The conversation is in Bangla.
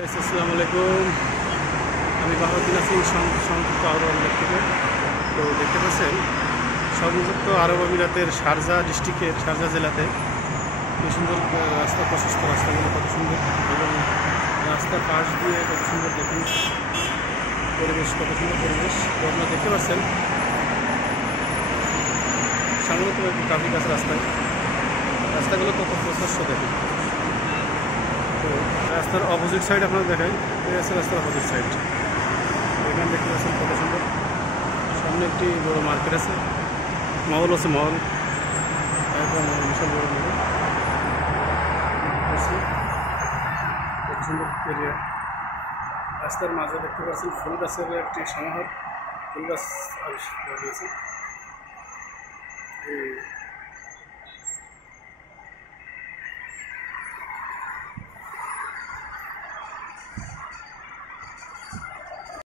আসসালামু আলাইকুম। আমি বাহাউদ্দিন আসিম সংযুক্ত আরব আমিরাত থেকে। তো দেখতে পাচ্ছেন সংযুক্ত আরব আমিরাতের শারজা ডিস্ট্রিক্টের শারজা জেলাতে কি সুন্দর রাস্তা, প্রশস্ত রাস্তাগুলো কত সুন্দর, এবং রাস্তার পাশ দিয়ে কত সুন্দর দেখুন পরিবেশ, কত সুন্দর পরিবেশ। তো আপনারা দেখতে পাচ্ছেন সামনে তো একটু ট্রাফিক আছে রাস্তাগুলো কত প্রশস্ত দেখুন। তো রাস্তার অপোজিট সাইড আপনারা দেখাই, এই আছে রাস্তার অপোজিট সাইড। এখানে দেখতে পাচ্ছেন কত সুন্দর, সামনে একটি বড় মার্কেট আছে, মল আছে, মল একদম বিশাল বড় মল, কত সুন্দর এরিয়া। রাস্তার মাঝে দেখতে পাচ্ছেন ফুল গাছের একটি সমাহার, ফুল গাছ লাগিয়েছে।